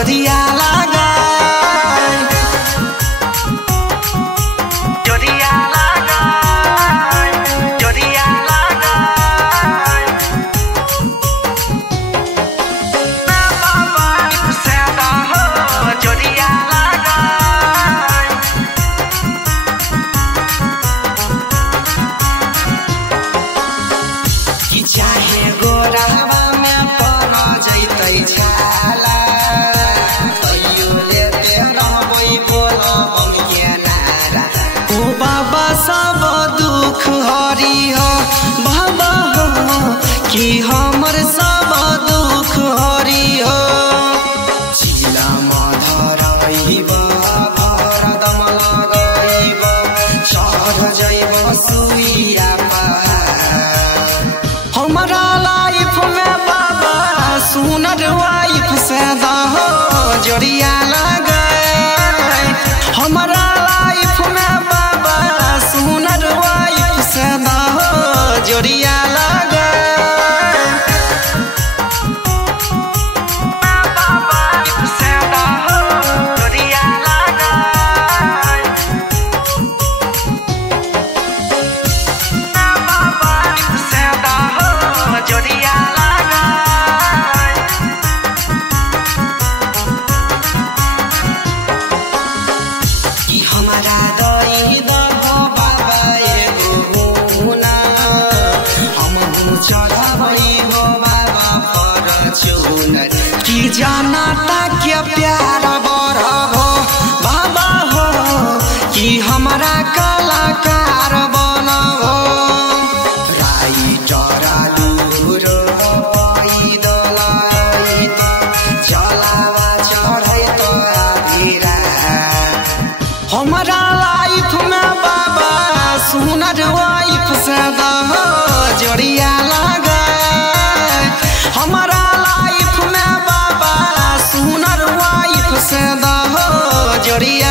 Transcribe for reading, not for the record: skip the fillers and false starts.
जोड़िया लगा जोड़िया लगा जोड़िया लगा ना बाबा सदा हो जोड़िया लगा कि चाहे गोरावा में पड़ जैतै छाला बाबा सब दुख हरि हो बाबा हो कि हमर सब दुख हरि हो चिला मधरइब भरदम लगइब चढ़ जइब सुइया पहाड़ हमरा लाइफ में बाबा सुनर वाइफ से दहो जोड़िया लगा हमरा लाइफ में बाबा सुनर वाइफ से दहो जोड़िया लगा बाबा से दहो जोड़िया लगा बाबा से दहो जोड़िया लगा कि हमारा दई दहो बाबा एगो हुना हम चढ़बै हो बाबा फॉर्च्यूनर कि जाना के प्यार बड़ हो बाबा हो कि हमारा कलाकार बनहो राइटर दूर पैदल अइत जलावा चढ़ैत आधिरा हमरा लाइफ में बाबा सुनर वाइफ से दहो जोड़िया लगा हमरा लाइफ में बाबा सुनर वाइफ से दहो जोड़िया